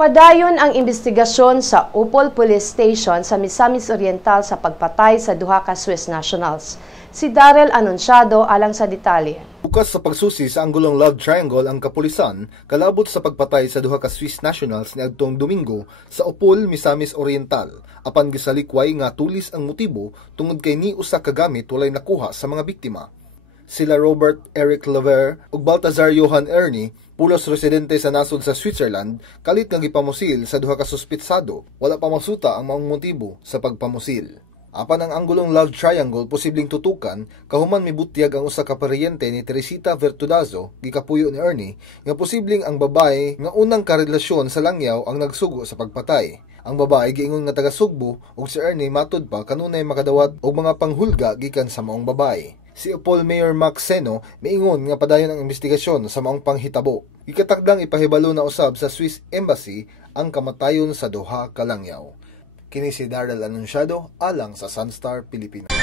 Padayon ang investigasyon sa Upol Police Station sa Misamis Oriental sa pagpatay sa duha ka Swiss nationals. Si Darrell Anunciado alang sa detalye. Bukas sa pagsusi sa anggulong love triangle ang kapulisan kalabot sa pagpatay sa duha ka Swiss nationals niadtong Domingo sa Upol, Misamis Oriental. Apan gisalikway nga tulis ang motibo tungod kay ni usa ka gamit walay nakuha sa mga biktima. Sila Robert Eric Lever ug Baltazar Johan Ernie, pulos residente sa nasod sa Switzerland, kalit nga gipamusil sa duha ka suspitsado. Wala pa masuta ang maong motibo sa pagpamusil. Apan ang anggulong love triangle posibleng tutukan kahuman mibutyag ang usa ka paryente ni Teresita Vertudazo gikapuyo ni Ernie nga posibleng ang babae nga unang karelasyon sa langyaw ang nagsugo sa pagpatay. Ang babae giingon nga taga Sugbo ug si Ernie matud pa kanunay makadawat og mga panghulga gikan sa maong babae. Si Upol Mayor Max Seno miingon nga padayon ang investigasyon sa maong panghitabo. Ikatakdang ipahibalo na usab sa Swiss Embassy ang kamatayon sa duha ka langyaw. Kini si Darrell Anunciado alang sa Sunstar Pilipinas.